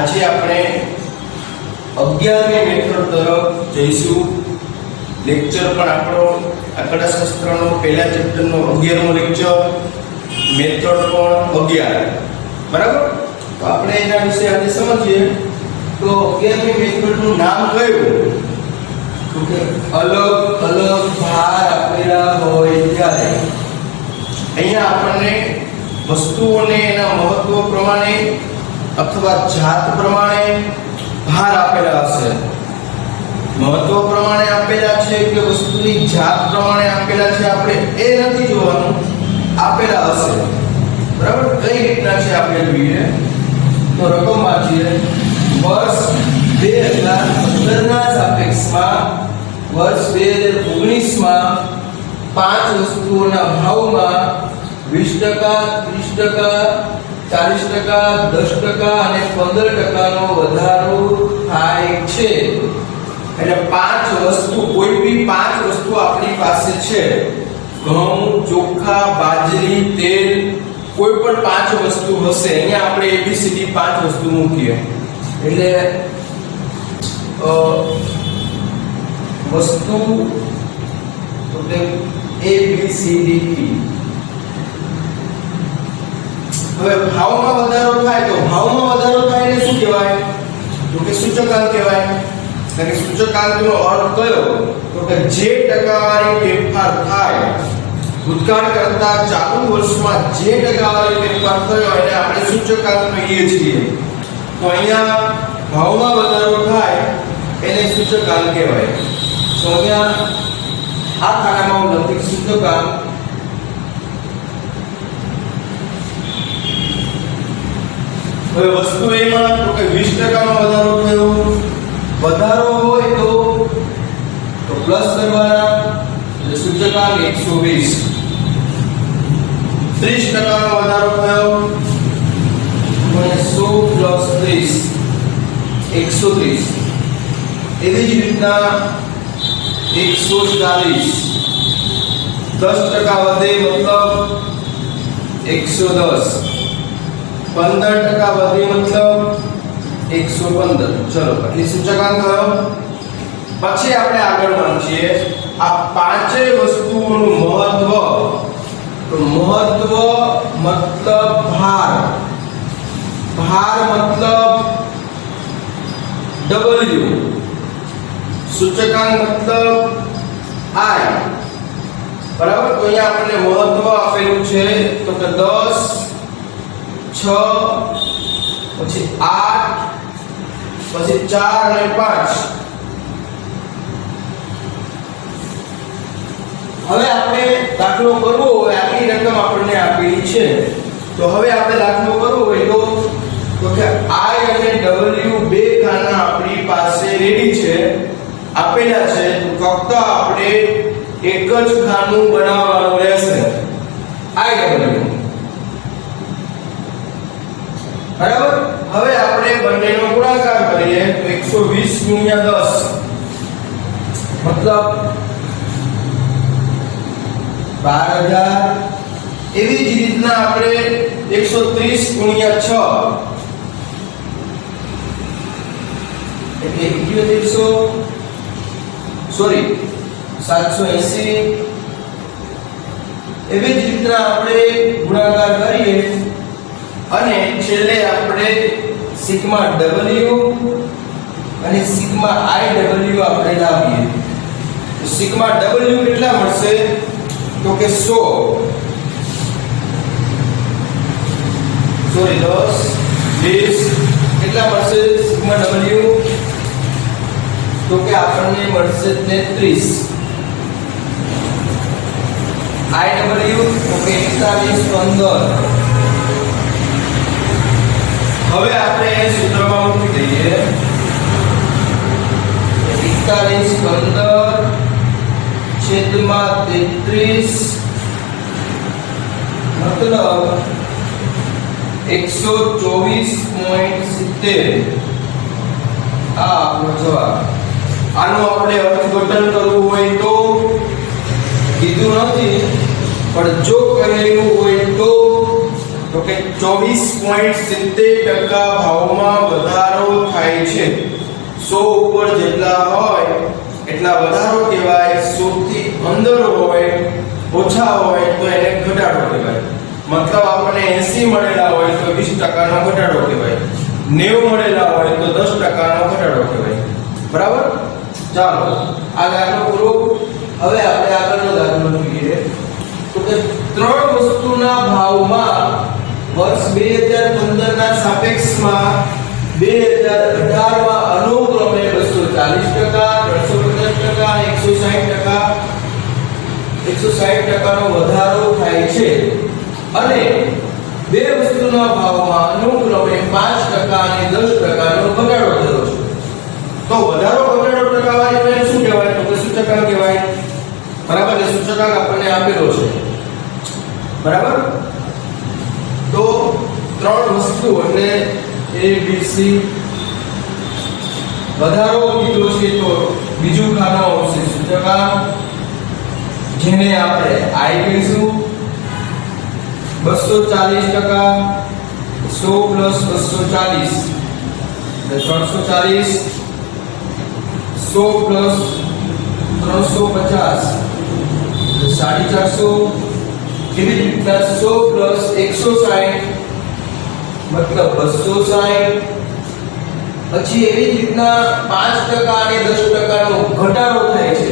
આજે આપણે 11મી મેથડ તરફ જઈશું. લેક્ચર પણ આપણો આંકડાશાસ્ત્રનો પહેલા ચેપ્ટરનો 11મો લેક્ચર, મેથડ પણ 11. બરાબર? તો આપણે એના વિશે આજે સમજીએ. તો 11મી મેથડનું નામ કયું? તો કે અલગ અલગ ભાર આપેલા હોય ત્યારે અહીંયા આપણને વસ્તુઓને એના મહત્વ પ્રમાણે અથવા જાત પ્રમાણે ભાર આપેલા હશે. મહત્વ પ્રમાણે આપેલા છે કે વસ્તુની જાત પ્રમાણે આપેલા છે, આપણે એ નથી જોવાનું. આપેલા હશે, બરાબર? કઈ રીતના છે આપણે જોઈએ. તો રકમ વાંચીએ. વર્ષ 2015 ના સાપેક્ષમાં વર્ષ 2019 માં 5 વસ્તુઓના ભાવમાં 20%, 30%, 40%, 10% અને 15% નો વધારો થાય છે. એટલે 5 વસ્તુ, કોઈ બી 5 વસ્તુ આપણી પાસે છે. ઘઉં, ચોખા, બાજરી, તેલ, કોઈ પણ 5 વસ્તુ હશે. અહીંયા આપણે ABCD 5 વસ્તુ મૂકીએ. એટલે વસ્તુ તો કે ABCD. હવે ભાવમાં વધારો થાય તો ભાવમાં વધારો થાય એટલે શું કહેવાય? તો કે સૂચકાંક કહેવાય. અને સૂચકાંકનો અર્થ કયો? તો કે જે ટકાવારી ફેરફાર થાય ભૂતકાળ કરતા ચાલુ વર્ષમાં જે ટકાવારી ફેરફાર થયો એને આપણે સૂચકાંક કહીએ છીએ. તો અહીંયા ભાવમાં વધારો થાય એને સૂચકાંક કહેવાય. તો અહીંયા આ ખાનામાં હું લખી સૂચકાંક. હવે વસ્તુ એમાં તો કે 20% નો વધારો થયો. વધારો હોય તો પ્લસ કરવાના, એટલે સૂચકાંક 120. 30% નો વધારો થયો અને 100 + 30 130. એવી જ રીતના 140. 10% વધે મતલબ 110. 15% વધે મતલબ 115. ચલો, એટલે સૂચકાંક થયો. પછી આપણે આગળ વાંચીએ આ પાંચેય વસ્તુઓનું મહત્વ. તો મહત્વ મતલબ ભાર, ભાર મતલબ W, સૂચકાંક મતલબ I. બરાબર? તો અહીંયા આપણને મહત્વ આપેલું છે તો કે 10, 6, પછી 8, પછી 4 અને 5. હવે આપણે દાખલો કરવો હોય, આટલી રકમ આપણને આપેલી છે. તો હવે આપણે દાખલો કરવો હોય તો કે I અને W બે ખાના આપણી પાસે રેડી છે, આપેલા છે. તો ફક્ત આપણે એક જ ખાનું બનાવવાનું રહેશે, IW. બરાબર? હવે આપણે બંનેનો ગુણાકાર કરીએ તો 120 × 10 મતલબ 12000. એવી જ રીતના આપણે 130 × 6 એટલે 780. એવી જ રીતના આપણે ગુણાકાર કરીએ અને છેલ્લે આપણે સિગ્મા W અને સિગ્મા IW આપણે લાવીએ. તો સિગ્મા W કેટલા મળશે? તો કે 100, સોરી 10, 20 કેટલા મળશે સિગ્મા W? તો કે આપણને મળશે 33. IW તો કે 41, 15. હવે આપણે એ સૂત્રમાં મૂકી દઈએ. 41, 15 છેદમાં 33 મતલબ 124.70. આ આપણો જવાબ. આનું આપણે અર્થઘટન કરવું હોય તો કીધું નથી, પણ જો કહેલું હોય તો તો કે 24.70% ભાવમાં વધારો થાય છે. 100 ઉપર જેટલા હોય એટલા વધારો કહેવાય. 100 થી અંદર હોય ઓછા હોય તો એને ઘટાડો કહેવાય. મતલબ આપણને 80 મળેલા હોય તો 20% નો ઘટાડો કહેવાય. 90 મળેલા હોય તો 10% નો ઘટાડો કહેવાય. બરાબર? ચાલો આ દાખલો પૂરો. હવે આપણે આગળનો દાખલો જોઈએ. તો કે ત્રણ વસ્તુના ભાવમાં વર્ષ 2015 ના સાપેક્ષમાં 2018 માં અનુક્રમે 240%, 350% અને 160% નો વધારો થાય છે અને બે વસ્તુના ભાવમાં અનુક્રમે 5% અને 10% નો ઘટાડો થયો છે. તો વધારો ઘટાડો ટકાવારીને શું કહેવાય? તો કે સૂચકાંક કહેવાય. બરાબર? એ સૂચકાંક આપણને આપેલો છે. બરાબર? તો ત્રણ વસ્તુ એટલે A B C વધારો કીધો છે તો બીજું ખાનું આવશે સૂચકાંક, જેને આપણે I કહીશું. 240%, 100 + 240 એટલે 340, 100 + 350 એટલે 450. એવી જ રીતના 100 + 160 મતલબ 260. પછી એવી જ રીતના 5% અને 10% નો ઘટાડો થાય છે.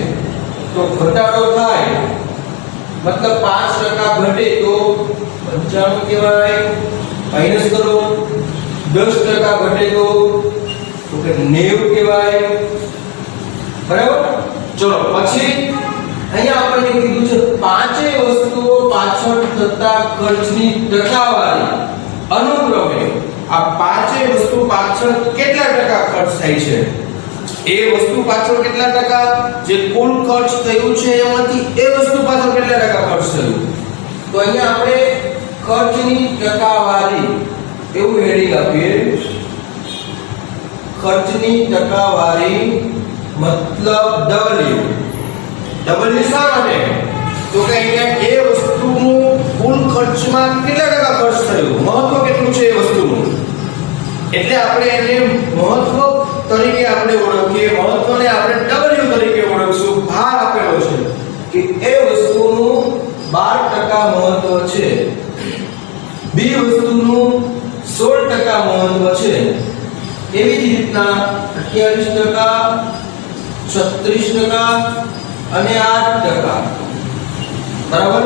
તો ઘટાડો થાય મતલબ 5% ઘટે તો 95 કહેવાય. માઈનસ કરો 10% ઘટે તો કે 90 કહેવાય. બરાબર? ચલો પછી અહીંયા આપણને કીધું છે પાંચેય વસ્તુઓ પાછળ થતા ખર્ચની ટકાવારી અનુક્રમે આ પાંચેય વસ્તુ પાછળ કેટલા ટકા ખર્ચ થાય છે, એ વસ્તુ પાછળ કેટલા ટકા જે કુલ ખર્ચ થયું છે એમાંથી એ વસ્તુ પાછળ કેટલા ટકા ખર્ચ થયું. તો અહીંયા આપણે ખર્ચની ટકાવારી એવું હેડિંગ આપીએ. ખર્ચની ટકાવારી મતલબ W શા માટે? તો કે અહીંયા એ વસ્તુનું કુલ ખર્ચમાં કેટલા ટકા ખર્ચ થયું, મહત્વ કેટલું છે એ વસ્તુનું, એટલે આપણે એને મહત્વ તરીકે આપણે ઓળખીએ. મહત્વને આપણે W તરીકે ઓળખશું. ભાર આપેલો છે કે એ વસ્તુનું 12% મહત્વ છે, બી વસ્તુનું 16% મહત્વ છે, એવી જ રીતના 28%, 36% અને 8%. બરાબર?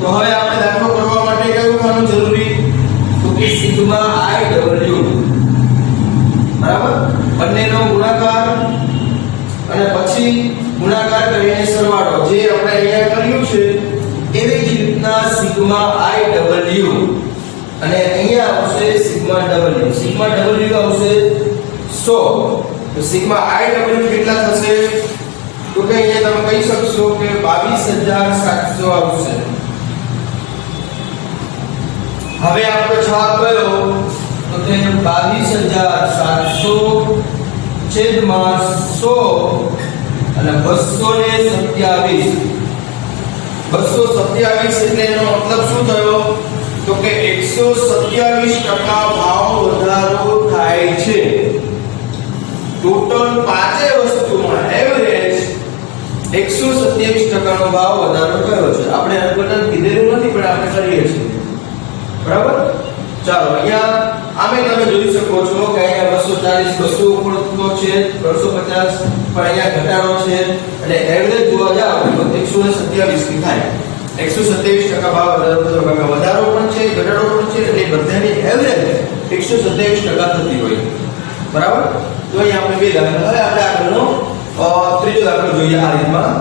તો હવે આપણે દાખલો કરવા માટે કયું ખાનું જરૂરી? તો કે સિગ્મા IW. બરાબર? બંનેનો ગુણાકાર અને પછી ગુણાકાર કરીને સરવાળો જે આપણે અહીંયા કર્યું છે એવી જ રીતના સિગ્મા IW અને અહીંયા આવશે સિગ્મા W. સિગ્મા W આવશે 100. તો સિગ્મા IW કેટલા થશે? તો કે અહીંયા તમે કહી શકશો કે 22700 આવશે. હવે આપણો જવાબ કયો? તો કે 22700 છેદમાં 100 અને 227. 227 એટલે એનો મતલબ શું થયો? તો કે 127% ભાવ વધારો થાય છે. ટોટલ પાંચેય વસ્તુમાં એવરેજ 127% નો ભાવ વધારો થયો છે. આપણે અર્થઘટન કીધેલું નથી પણ આપણે કરીએ છીએ. બરાબર? ચાલો અહીંયા આમે તમે જોઈ શકો છો કે અહીંયા 240 200 ઉપર તો છે, 350 પણ અહીંયા ઘટાડો છે એટલે એવરેજ જોવા જાવ તો 127 ની થાય. 127% ભાવ વધારો થયો, વધારો પણ છે ઘટાડો પણ છે એટલે બધાની એવરેજ 127% થતી હોય. બરાબર? તો અહીંયા આપણે બે દાખલા. હવે આપણે આગળનો ત્રીજો દાખલો જોઈએ આ રીતમાં.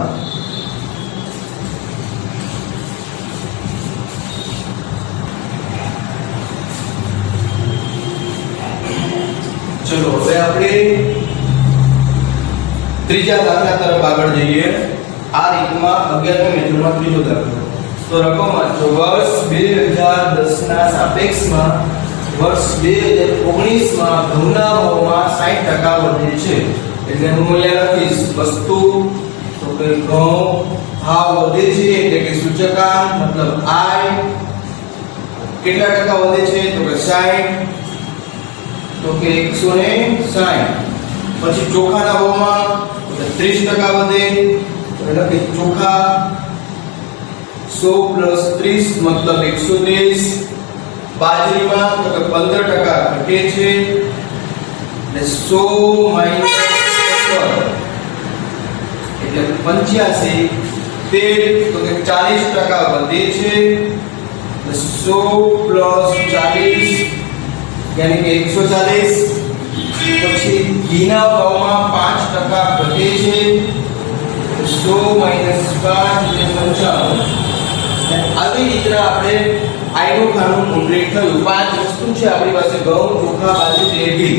ચલો હવે આપણે ત્રીજા દાખલા તરફ આગળ જઈએ. આ રીતમાં 11મી મેથડમાં ત્રીજો દાખલો. તો રકમ વાંચો. વર્ષ 2010 ના સાપેક્ષમાં વર્ષ 2019 માં ઘઉંના ભાવમાં 60% વધે છે. એટલે હું અહીંયા લખીશ વસ્તુ તો કે ઘઉં ભાવ વધે છે એટલે કે સૂચકાંક મતલબ I કેટલા ટકા વધે છે તો કે 60, તો કે 160. પછી ચોખાના ભાવમાં 30% વધે તો એટલે કે ચોખા 100 + 30 મતલબ 130. બાજરીમાં તો કે 15% ઘટે છે એટલે 100 - 15 એટલે 85. તેલ તો કે 40% વધે છે 100 + 40 यानी कि 140. પછી ઘીના ભાવમાં 5% ઘટે છે 100 - 5 એટલે 55. આવી રીતે આપણે આઈનું ખાનું કમ્પ્લીટ થયું. 5 વસ્તુ છે આપણી પાસે: ઘઉં, ચોખા, બાજરી, તેલ, ઘી.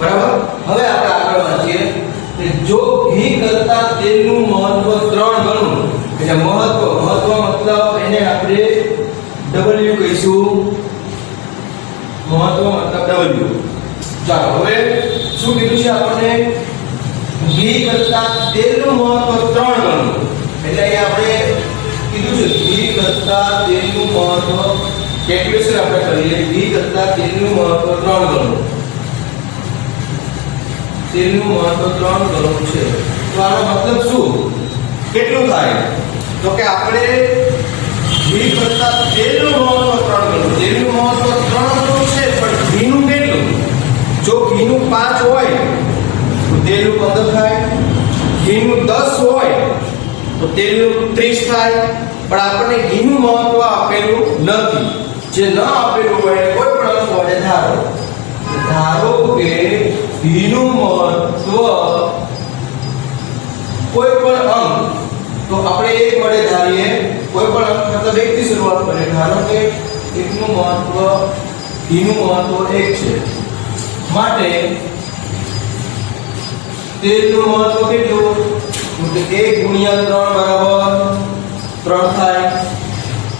બરાબર. હવે આપણે આગળ વાંચીએ કે જો ઘી કરતા તેલનું મહત્વ 3 ગણું, એટલે મહત્વ મતલબ એને આપણે W કહીશું. મહત્વ મતલબ W. ચાલો હવે શું કીધું છે આપણને? ઘી કરતા તેલનું મહત્વ 3 ગણું. એટલે અહીંયા આપણે કીધું છે ઘી કરતા તેલનું મહત્વ કેલ્ક્યુલેશન આપણે કરીએ. ઘી કરતા તેલનું મહત્વ 3 ગણું. તેલનું મહત્વ 3 ગણું છે. તો આનો મતલબ શું? કેટલું થાય? તો કે આપણે ઘી કરતા તેલનું મહત્વ 3 ગણું. તેલનું મહત્વ 3 ગણું છે, પણ ઘીનું કેટલું? જો ઘીનું 5 હોય તો તેલનું 15 થાય. ઘીનું 10 હોય તો તેલનું 30 થાય. પણ આપણને ઘીનું મહત્વ આપેલું નથી. જે ન આપેલું હોય કોઈ પણ અંક વડે ધારો કે ઘીનું મહત્વ કોઈ પણ અંક, તો આપણે 1 વડે ધારીએ. કોઈ પણ અંક મતલબ 1 થી શરૂઆત કરીએ. ધારો કે 1 નું મહત્વ, ઘીનું મહત્વ 1 છે, માટે તેલનું મહત્વ કેટલું? તો કે 1 × 3 = 3 થાય.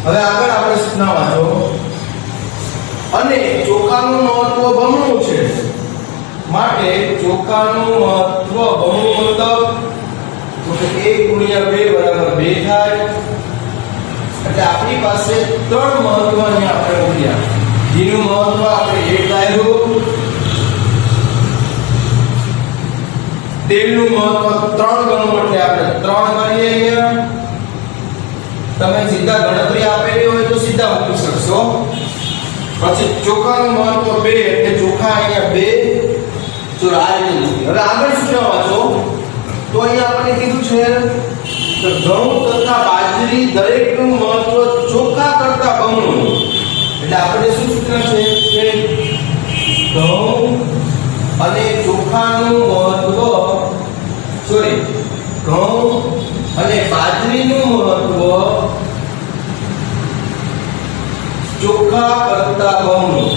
હવે આગળ આપણે સૂચના વાંચો. અને ચોખાનું મહત્વ બમણું છે, માટે ચોખાનું મહત્વ બમણું મતલબ તો કે 1 × 2 = 2 થાય. એટલે આપણી પાસે 3 મહત્વ અહીંયા આપણે મૂક્યા. ઘીનું મહત્વ આપણે 1 ધાર્યું, તેલનું મહત્વ 3 ગણું એટલે આપણે 3 કરીએ. અહીંયા તમે સીધા ગણતરી આપેલી હોય તો સીધા મૂકી શકશો. પછી ચોખાનું મહત્વ 2 એટલે ચોખા અહીંયા 2 જો આ રીતે મૂકી. હવે આગળ શું વાંચો તો અહીંયા આપણે કીધું છે કે ઘઉં તથા બાજરી દરેકનું મહત્વ ચોખા કરતા બમણું. એટલે આપણે શું સૂત્ર છે કે ઘઉં અને ચોખાનું મહત્વ, ઘઉં અને બાજરીનું મહત્વ ચોખા કરતા બમણું.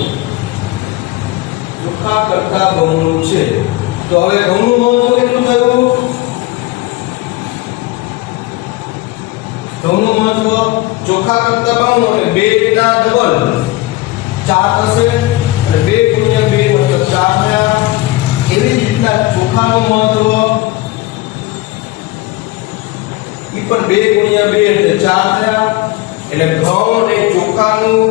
ચોખા કરતા બમણું છે. તો હવે ઘઉંનું મહત્વ કેટલું થયું? ઘઉંનું મહત્વ ચોખા કરતા બમણું એટલે 2 ના ડબલ 4 થશે. એટલે 2 × 2 મતલબ 4 થયા. એવી જ રીતના ચોખાનું મહત્વ ઈ પણ 2 × 2 એટલે 4 થયા. એટલે ઘઉં અને ચોખાનું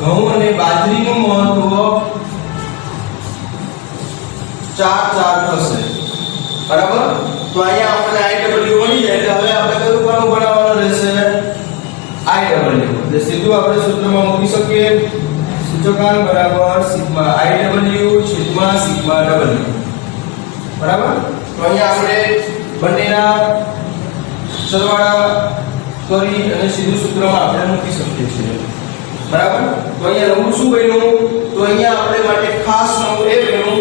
ઘઉં અને બાજરીનું મહત્વ 4 થશે. બરાબર. તો અહીંયા આપણે IW મળી જાય. એટલે હવે આપણે કયું કામ બનાવવાનું રહેશે? IW. એટલે સીધું આપણે સૂત્રમાં મૂકી શકીએ. સૂચકાંક બરાબર સિગ્મા IW છેદમાં સિગ્મા W. બરાબર. તો અહીંયા આપણે બંનેના સરવાળા કરી અને સીધું સૂત્રમાં આપણે મૂકી શકીએ છીએ. બરાબર. તો અહીંયા નવું શું બન્યું? તો અહીંયા આપણે માટે ખાસ નવું એ બન્યું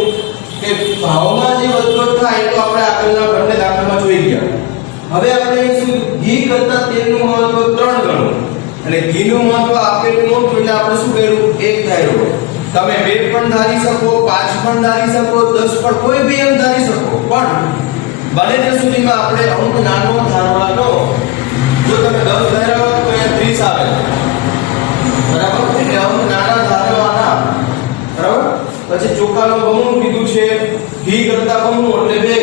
કે ભાવમાં જે વધઘટ થાય તો આપણે આગળના બંને દાખલામાં જોઈ ગયા. હવે આપણે શું ઘી કરતા તેલનું મહત્વ 3 ગણું. એટલે ઘીનું મહત્વ આપેલું નહોતું એટલે આપણે શું કર્યું? 1 ધાર્યો. તમે 2 પણ ધારી શકો, 5 પણ ધારી શકો, 10 પણ કોઈ બી અંક ધારી શકો. પણ બને ત્યાં સુધીમાં આપણે અંક નાનો ધારવાનો. જો તમે 10 ધાર્યા હોય તો અહીંયા 30 આવે. બરાબર. એટલે અંક નાના ધારવાના. બરાબર. પછી ચોખાનું બમણું કીધું છે, ઘી કરતા બમણું એટલે 2.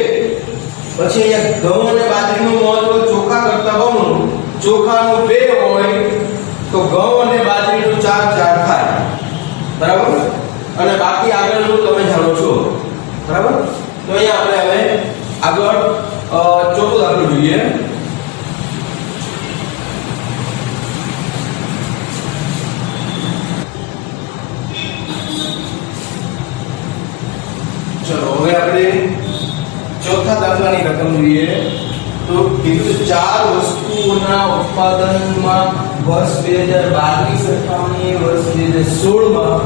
પછી અહીંયા ઘઉં અને બાજરીનું મહત્વ ચોખા કરતા બમણું. ચોખાનું 2 કરવું જોઈએ તો કીધું ચાર વસ્તુઓના ઉત્પાદનમાં વર્ષ 2012 ની સરખામણીએ વર્ષ 2016 માં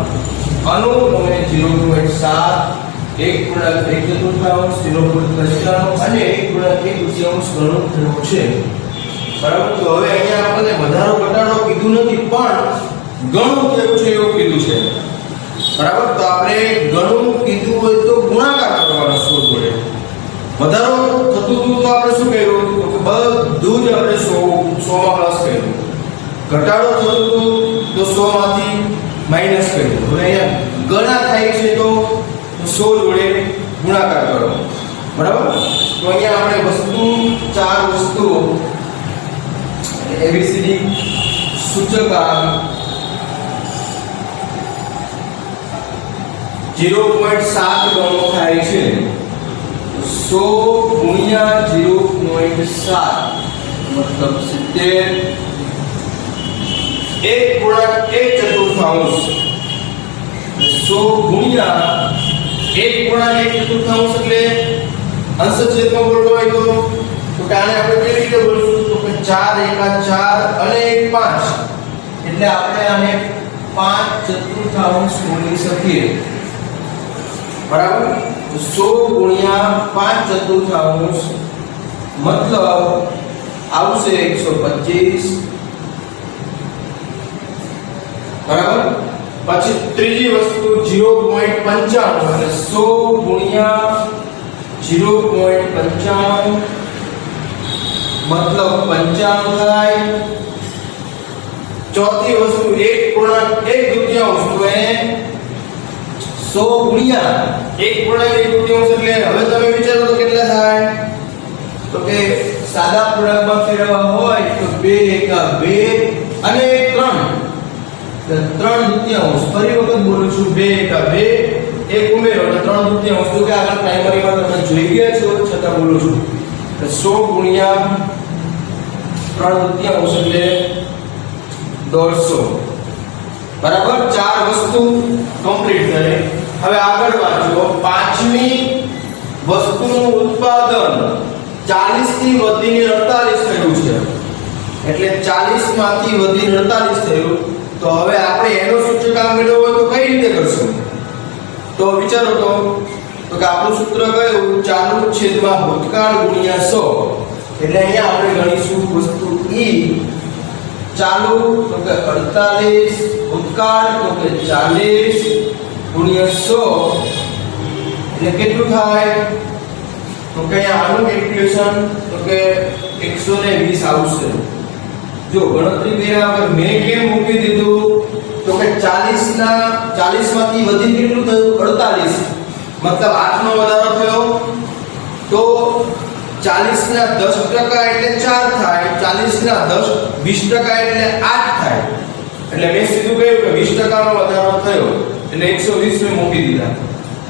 અનુક્રમે 0.7 1.1/4 0.55 અને 1.1/2 ગણો થયો છે બરાબર તો હવે અહીંયા આપણને વધારો ઘટાડો કીધું નથી પણ ગણું કેવું છે એવું કીધું છે બરાબર તો આપણે ગણું કીધું હોય તો ગુણાકાર કરવાનો 100 જોડે વધારો થતું હતું તો આપણે શું કર્યું તો કે બધું જ આપણે 100 માં પ્લસ કર્યું ઘટાડો થતું હતું તો 100 માંથી માઈનસ કર્યું હવે અહીંયા ગણા થાય છે તો 100 જોડે ગુણાકાર કરો બરાબર તો અહીંયા આપણે વસ્તુ ચાર વસ્તુઓ એબીસીડી સૂચકાંક 0.7 ગણો થાય છે 100 ગુણ્યા 0.7 મતલબ 70 1/1/4 100 ગુણ્યા 1/1/4 એટલે અંશ છેદમાં બોલવો હોય તો કે આને આપણે કેવી રીતે બોલશું તો કે 4 × 4 અને 1 5 એટલે આપણે આને 5/4 બોલી શકીએ બરાબર 100 ગુણ્યા 5/4 મતલબ આવશે 125 બરાબર પછી ત્રીજી વસ્તુ 0.95 એટલે 100 ગુણ્યા 0.95 મતલબ 95 થાય ચોથી વસ્તુ 1/1/2 તો એ 100 ગુણ્યા 1/1/2 એટલે હવે તમે વિચારો તો કેટલા થાય તો કે સાદા પૂર્ણાંકમાં ફેરવવા હોય તો 2 × 2 અને 3 3/2 ફરી વખત બોલું છું 2 × 2 એક ઉમેરો એટલે 3/2 તો કે આગળ પ્રાઇમરીમાં તમે જોઈ ગયા છો છતાં બોલું છું તો 100 ગુણ્યા 3/2 એટલે 150 બરાબર ચાર વસ્તુ કમ્પ્લીટ થઈ હવે આગળ વાંચો પાંચમી વસ્તુનું ઉત્પાદન 40 થી વધીને 48 થયું છે એટલે 40 માંથી વધીને 48 થયું તો હવે આપણે એનો સૂચકાંક મેળવવો હોય તો કઈ રીતે કરશું તો વિચારો તો કે આપણું સૂત્ર કયું ચાલુ છેદમાં ભૂતકાળ ગુણ્યા 100 એટલે અહીંયા આપણે ગણીશું વસ્તુ ઈ ચાલુ તો કે 48 ભૂતકાળ તો કે 40 ગુણ્યા 100 એટલે કેટલું થાય તો કે આનું કેલ્ક્યુલેશન તો કે 120 આવશે જો ગણતરી કર્યા વગર મેં કેમ મૂકી દીધું તો કે 40 માંથી વધીને કેટલું થયું 48 મતલબ 8 નો વધારો થયો તો 40 ના 10% એટલે 4 થાય 40 ના 20% એટલે 8 થાય એટલે મેં સીધું કહ્યું કે 20% નો વધારો થયો એટલે 120 મેં મૂકી દીધા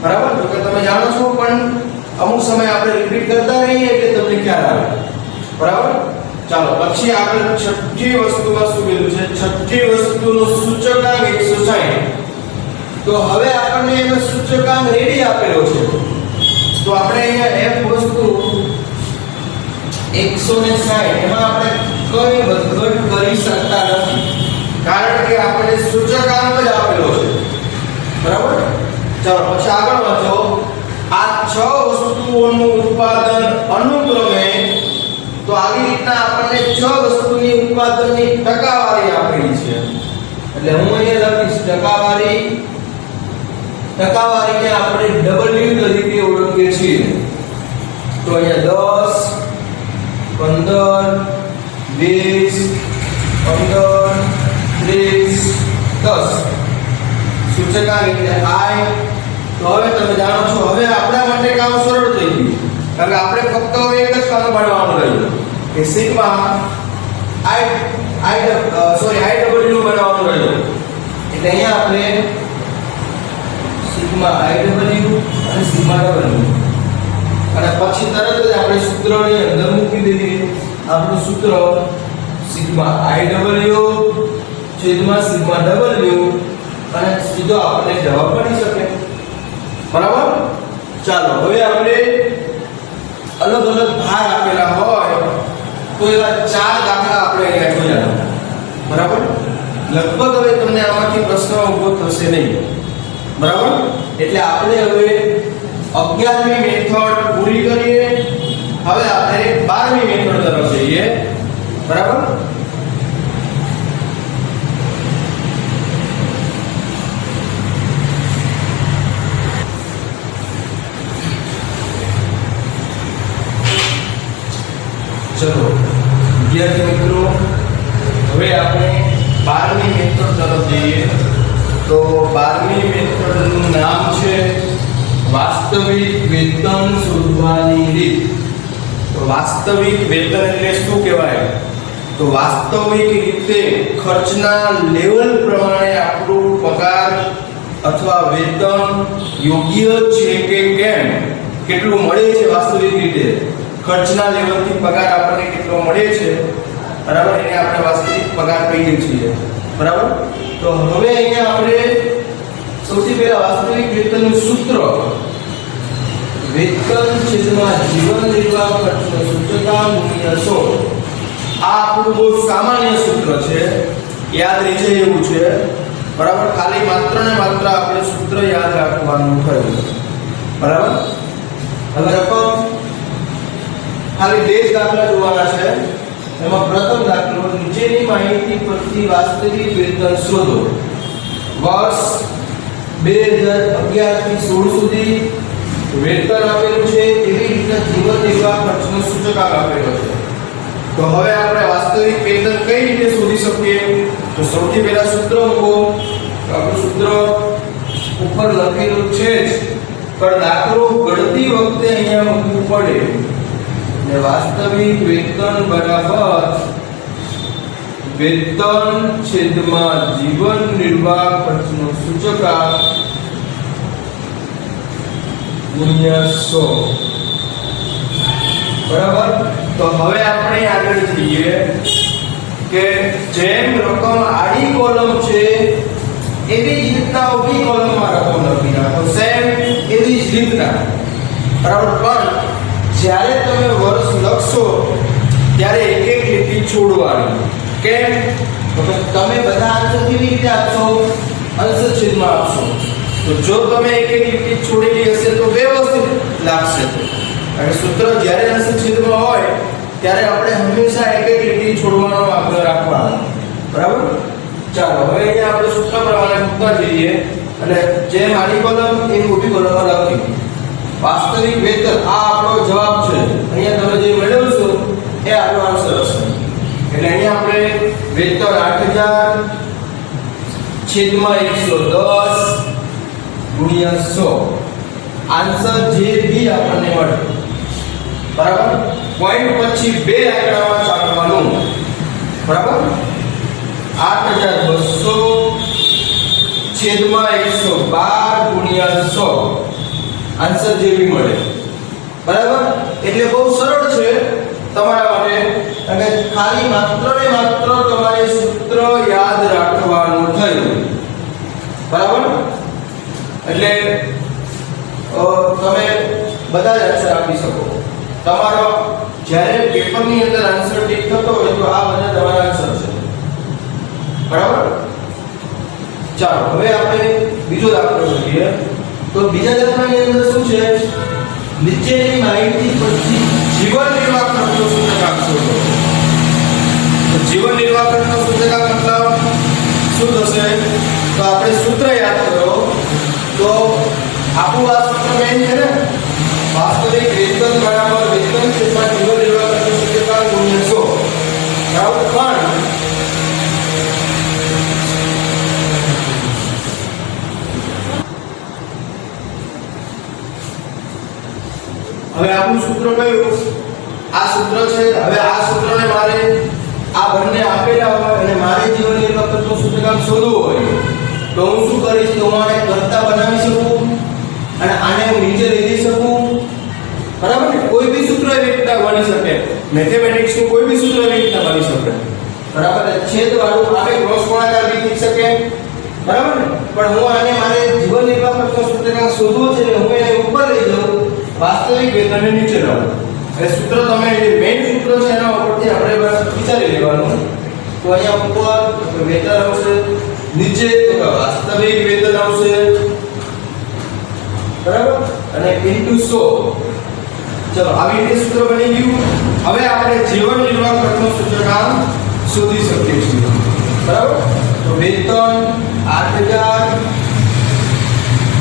બરાબર તો કે તમે જાણો છો પણ અમુક સમય આપણે રિપીટ કરતા રહીએ એટલે તમને ખ્યાલ આવે બરાબર ચાલો પછી આગળ છઠ્ઠી વસ્તુમાં શું કીધું છે છઠ્ઠી વસ્તુનો સૂચકાંક 160 તો હવે આપણને એનો સૂચકાંક રેડી આપેલો છે તો આપણે અહીંયા f વસ્તુ 160 એમાં આપણે કઈ વધઘટ કરી શકતા નથી કારણ કે આપણે સૂચકાંક જ આપેલો છે બરાબર ચાલો પછી આગળ વાંચો આ 6 વસ્તુઓનું ઉત્પાદન અનુક્રમે તો આવી રીતના આપણને 6 વસ્તુની ઉત્પાદનની ટકાવારી આપેલી છે એટલે હું અહીંયા લખીશ ટકાવારીને આપણે W તરીકે ઓળખીએ છીએ તો અહીંયા 10 15 20 15 30 10 સૂચકાંક એટલે I તો હવે તમે જાણો છો હવે આપણા માટે કામ સરળ થઈ ગયું કારણ કે આપણે ફક્ત હવે એક જ કામ બનાવવાનું રહ્યું કે સિગ્મા IW બનાવવાનું રહ્યું એટલે અહીંયા આપણે સિગ્મા IW અને સિગ્મા W અને પછી તરત જ આપણે સૂત્રની અંદર મૂકી દીધી આપણું સૂત્ર સિગ્મા IW છેદમાં સિગ્મા W અને સીધો આપણને જવાબ મળી શકે બરાબર ચાલો હવે આપણે અલગ અલગ ભાર આપેલા હોય તો એવા 4 દાખલા આપણે અહીંયા જોયા. બરાબર? લગભગ હવે તમને આમાંથી પ્રશ્ન ઊભો થશે નહીં. બરાબર? એટલે આપણે હવે 11મી મેથડ પૂરી કરીએ. હવે આપણે 12મી મેથડ તરફ જઈએ. બરાબર? ચલો વિદ્યાર્થી મિત્રો, હવે આપણે 12મી મેથડ તરફ જઈએ. તો 12મી મેથડનું નામ છે વાસ્તવિક વેતન શોધવાની રીત. તો વાસ્તવિક વેતન એટલે શું કહેવાય? તો વાસ્તવિક રીતે ખર્ચના લેવલ પ્રમાણે આપણું પગાર અથવા વેતન યોગ્ય છે કે કેમ, કેટલું મળે છે વાસ્તવિક રીતે, ખર્ચના લેવલથી પગાર આપણને કેટલો મળે છે, બરાબર, એને આપણે વાસ્તવિક પગાર કહીએ છીએ. બરાબર? તો હવે અહીંયા આપણે સૌથી પહેલા વાસ્તવિક વેતનનું સૂત્ર, વેતન છેદમાં જીવન નિર્વાહ ખર્ચનો સૂચકાંક ગુણ્યા 100. આ આપણું બહુ સામાન્ય સૂત્ર છે, યાદ રહી જાય એવું છે. બરાબર? ખાલી માત્ર ને માત્ર આપણે સૂત્ર યાદ રાખવાનું થયું. બરાબર? હવે રકમ ખાલી 2 જ દાખલા જોવાના છે. એમાં પ્રથમ દાખલો, નીચેની માહિતી પરથી વાસ્તવિક વેતન શોધો. વર્ષ 2011 થી 16 સુધી વેતન આપેલું છે, એવી રીતે જીવન નિર્વાહ ખર્ચનો સૂચકાંક આપેલો છે. તો હવે આપણે વાસ્તવિક વેતન કઈ રીતે શોધી શકીએ? તો સૌથી પહેલા સૂત્ર મૂકો. આપણું સૂત્ર ઉપર લખેલું છે જ, પણ દાખલો ગણતી વખતે અહીંયા મૂકવું પડે. ને વાસ્તવિક વેતન બરાબર વેતન છેદમાં જીવન નિર્વાહ ખર્ચનો સૂચકાંક ગુણ્યા 100. બરાબર? તો હવે આપણે આગળ જઈએ કે જેમ રકમ આડી કોલમ છે એવી જ રીતના ઊભી કોલમમાં રકમ લખી નાખો. સેમ એવી જ રીતના. બરાબર? પણ જ્યારે તમે વર્ષ લખશો ત્યારે એક એક લીટી છોડવાની. કેમ? તો તમે બધા આન્સર કેવી રીતે આપશો? અંશ છેદમાં આપશો. તો જો તમે એક એક લીટી છોડેલી હશે તો વ્યવસ્થિત લાગશે. અને સૂત્ર જ્યારે અંશ છેદમાં હોય ત્યારે આપણે હંમેશા એક એક લીટી છોડવાનો આગ્રહ રાખવાનો. બરાબર? ચાલો હવે અહીંયા આપણે સૂત્ર પ્રમાણે મૂકતા જઈએ અને જેમ આડી કોલમ એ ઊભી કોલમમાં લખી. વાસ્તવિક વેતન આ આપણો જવાબ છે. અહીંયા તમે જે મેળવશો એ આપણો આન્સર હશે. એટલે અહીંયા આપણે વેતન 8000 છેદમાં 110 ગુણ્યા 100. આન્સર જે બી આપણને મળે. બરાબર? પોઈન્ટ પછી 2 આંકડામાં ચાલવાનું. બરાબર? 8200 છેદમાં 112 ગુણ્યા 100. આન્સર જે બી મળે. બરાબર? એટલે બહુ સરળ છે તમારા માટે. અને ખાલી માત્ર ને માત્ર તમારે સૂત્ર યાદ રાખવાનું થયું. બરાબર? એટલે તમે બધા જ આન્સર આપી શકો. તમારો જ્યારે પેપરની અંદર આન્સર ટીક થતો હોય તો આ બધા તમારા આન્સર છે. બરાબર? ચાલો હવે આપણે બીજો દાખલો જોઈએ. તો બીજા દાખલાની અંદર શું છે? નીચેની માહિતી પરથી જીવન નિર્વાહ ખર્ચનો સૂચકાંક શોધો. તો જીવન નિર્વાહ ખર્ચનો સૂચકાંક મતલબ શું થશે? તો આપણે સૂત્ર યાદ કરો. તો આપણું આ સૂત્ર મેઈન છે ને, વાસ્તવિક વેતન બરાબર વેતન છેદમાં જીવન નિર્વાહ ખર્ચનો સૂચકાંક ગુણ્યા 100. બરાબર? પણ હવે આપણું સૂત્ર કયું? આ સૂત્ર છે. હવે આ સૂત્રને મારે આ બંને આપેલા હોય અને મારે જીવન નિર્વાહ ખર્ચનો સૂચકાંક શોધવો હોય તો હું શું કરીશ? તો હું આને કરતા બનાવી શકું અને આને હું નીચે લઈ જઈ શકું. બરાબર ને? કોઈ બી સૂત્ર એવી રીતના બની શકે. મેથેમેટિક્સ નું કોઈ બી સૂત્ર એવી રીતના બની શકે. બરાબર? છેદ વાળું આપણે ક્રોસ ગુણાકાર બી થઈ શકે. બરાબર ને? પણ હું આને મારે જીવન નિર્વાહ ખર્ચનો સૂચકાંક શોધવો છે એટલે હું એને ઉપર લઈ જાઉં, વાસ્તવિક વેતનને નીચે લાવું. હવે સૂત્ર તમે મેઈન સૂત્ર છે એના ઉપરથી આપણે વિચારી લેવાનું. તો અહીંયા ઉપર વેતન આવશે, નીચે તો વાસ્તવિક વેતન આવશે, બરાબર, અને ઇન્ટુ 100. ચલો આવી રીતે સૂત્ર બની ગયું. હવે આપણે જીવન નિર્વાહ ખર્ચનો સૂચકાંક શોધી શકીએ છીએ, બરાબર. તો વેતન 8000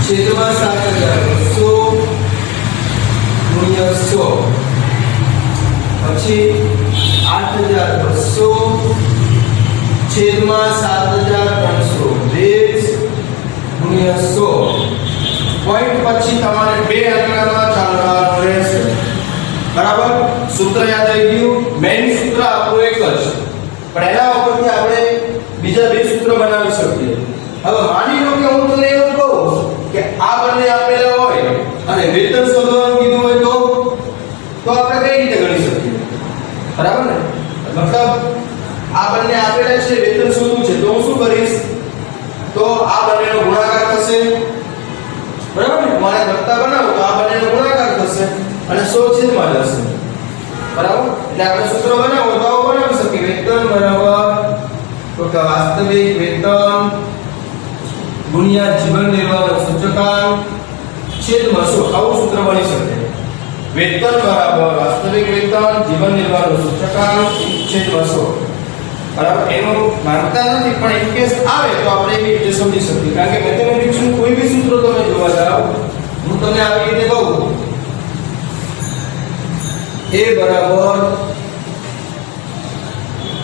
છેદમાં 7200 ગુણ્યા 100, પછી 8200 છેદમાં 7320 ગુણ્યા 100. પોઈન્ટ પછી તમારે બે આંકડામાં ચાલવાનું રહેશે, બરાબર. સૂત્ર યાદ આવી ગયું. મેઈન સૂત્ર આપણું એક જ, પણ એના ઉપરથી આપણે બીજા બે સૂત્ર બનાવી શકીએ. હવે માની લો કે હું તમને એવું કહું કે આ બંને આપેલા હોય અને વેતન શોધવાનું કીધું હોય તો આપણે કઈ રીતે ગણી શકીએ, બરાબર ને? મતલબ આ બંને આપેલા છે, વેતન શોધવું છે, તો હું શું કરીશ? તો આ બંનેનો ગુણાકાર થશે, બરાબર ને? મારે વત્તા બનાવું તો આ બંનેનો ગુણાકાર થશે અને 100 છેદમાં જશે, બરાબર. એટલે આપણે સૂત્ર બનાવો તો આવું બનાવી શકીએ. વેતન બરાબર તો કે વાસ્તવિક વેતન ગુણ્યા જીવન નિર્વાહનો સૂચકાંક છેદમાં 100. આવું સૂત્ર બની શકે. વેતન બરાબર વાસ્તવિક વેતન જીવન નિર્વાહનો સૂચકાંક છેદમાં 100, બરાબર. એનું માનતા નથી, પણ ઇન કેસ આવે તો આપણે એવી રીતે સમજી શકીએ. કારણ કે મેથેમેટિક્સનું કોઈ બી સૂત્ર તમે જોવા જાઓ, હું તમને આવી રીતે કહું a બરાબર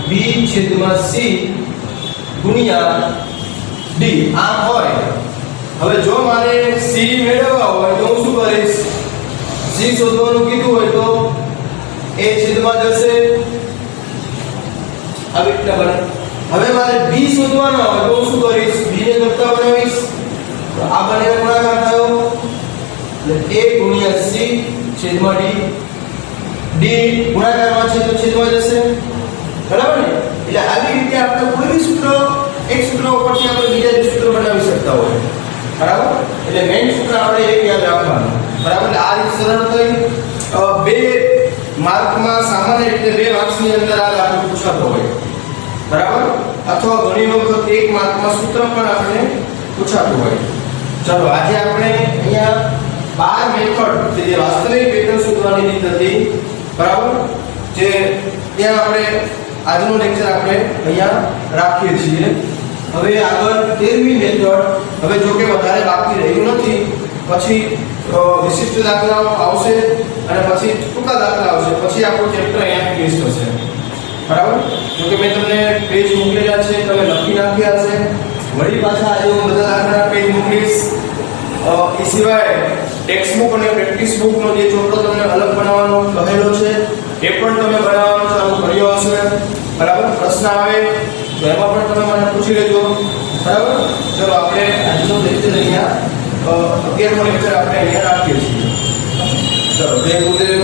b છેદમાં c ગુણ્યા d આમ હોય. હવે જો મારે c મેળવવા હોય તો હું શું કરીશ? c શોધવાનું કીધું હોય તો a છેદમાં જશે, આવી રીતે બને. હવે મારે b શોધવાનો હોય તો હું શું કરીશ? b ને કરતા બનાવીશ, તો આ બંનેનો ગુણાકાર થયો એટલે a ગુણ્યા c છેદમાં d ગુણાકારમાં છે તો છેદમાં જશે, બરાબર ને? એટલે આવી રીતે આપણે કોઈ બી સૂત્ર, એક સૂત્ર ઉપરથી આપણે બીજા બે સૂત્ર બનાવી શકતા હોય, બરાબર. એટલે મેઈન સૂત્ર આપણે એક યાદ રાખવાનું, બરાબર. એટલે આ રીતે સરળ થઈ. બે માર્કમાં સામાન્ય રીતે બે માર્ક્સની અંદર આ દાખલો પૂછાતો હોય, બરાબર. અથવા ઘણી વખત એક માર્કમાં સૂત્ર પણ આપણે પૂછાતું હોય. ચલો આજે આપણે અહીંયા 12 મેથડ જે વાસ્તવિક વેતન શોધવાની રીત હતી, બરાબર, જે ત્યાં આપણે આજનો લેક્ચર આપણે અહીંયા રાખીએ છીએ. હવે આગળ 13મી મેથડ, હવે જો કે વધારે બાકી રહ્યું નથી, પછી વિશિષ્ટ દાખલાઓ આવશે અને પછી ટૂંકા દાખલા આવશે, પછી આપણું ચેપ્ટર અહીંયા ફિનિશ થશે, બરાબર. જો કે મેં તમને પેજ મોકલેલા છે, તમે લખી નાખ્યા હશે. વળી પાછા આજે હું બધા દાખલા પેજ મોકલીશ. એ સિવાય ટેક્સ્ટ બુક અને પ્રેક્ટિસ બુકનો જે ચોપડો તમને અલગ બનાવવાનો કહેલો છે એ પણ તમે બનાવવાનું ચાલુ કર્યો હશે, બરાબર. પ્રશ્ન આવે તો એમાં પણ તમે મને પૂછી લેજો, બરાબર. ચલો આપણે આજનો લેક્ચર અહીંયા 11મો લેક્ચર આપણે અહીંયા રાખીએ છીએ. ચલો જય ગુરુદેવ.